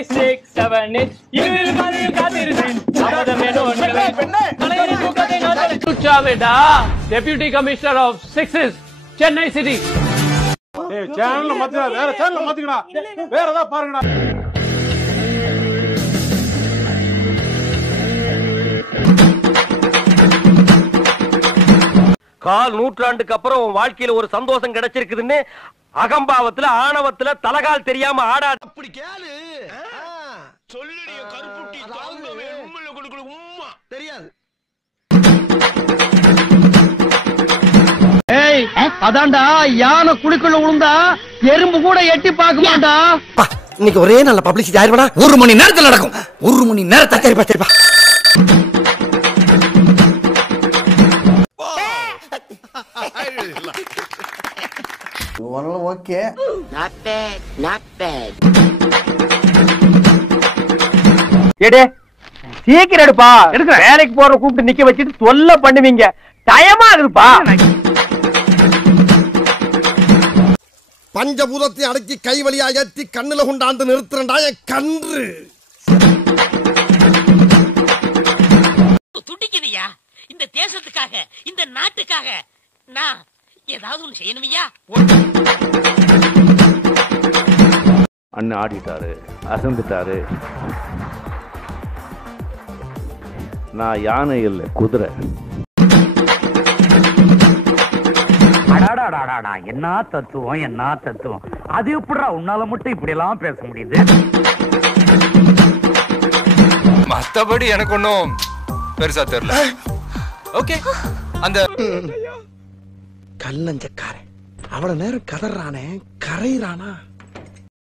5, 6, 7, 8 இதில் மாதிரி காத்திருந்தேன் Chaveda, Deputy Commissioner of Sixes, Chennai City. சேனல்ல மாத்தினா வேற சேனல்ல மாத்திக்கடா வேற ஏதாவது பாருங்கடா கால் நூற்றாண்டுக்கு அப்புறம் உன் வாழ்க்கையில ஒரு சந்தோஷம் கிடைச்சிருக்குதுன்னு அகம்பாவத்துல ஆணவத்துல தலகால் தெரியாம ஆடாது. அப்படி கேளு சொல்லுடைய கருப்புட்டி தாங்கவே உம்மல கொடுக்கல உம்மா தெரியாது. ஏய் அதான்டா யானை குளிக்குள்ள விழுந்தா எறும்பு கூட எட்டி பார்க்க மாட்டா. இன்னைக்கு ஒரே நல்ல பப்ளிசிட்டி ஆயிருவா. 1 மணி நேரத்துல நடக்கும். 1 மணி நேரத்துல சரிப்பா சரிப்பா. Okay not bad not bad. எடே சீக்கிரம் எடுப்பா. எடுக்க வேலைக்கு போற கூப்பிட்டு நிக்க வச்சிட்டு தொல்லை பண்ணுவீங்க. டயமா இருக்குப்பா. பஞ்சபூதத்தை அடக்கி கை வழியா ஏத்தி கண்ணுல கொண்டாந்து நிறுத்துறண்டா என் கன்று. துடிக்குதுயா இந்த தேசத்துக்காக இந்த நாட்டுக்காக நான் ஏதாவது ஒண்ணு செய்யணுமையா. அண்ணன் ஆடிட்டாரு அசந்துட்டாரு. நான் யானை இல்ல குதிரை. என்ன தத்துவம் என்ன தத்துவம். அது எப்படிடா உன்னால மட்டும் இப்படி எல்லாம் பேச முடியுது. மத்தபடி எனக்கு ஒன்னும் பெருசா தெரியல. ஓகே அந்த கல்லஞ்சக்காரன் அவ்வளவு நேரம் கதறானே கரையிறானா.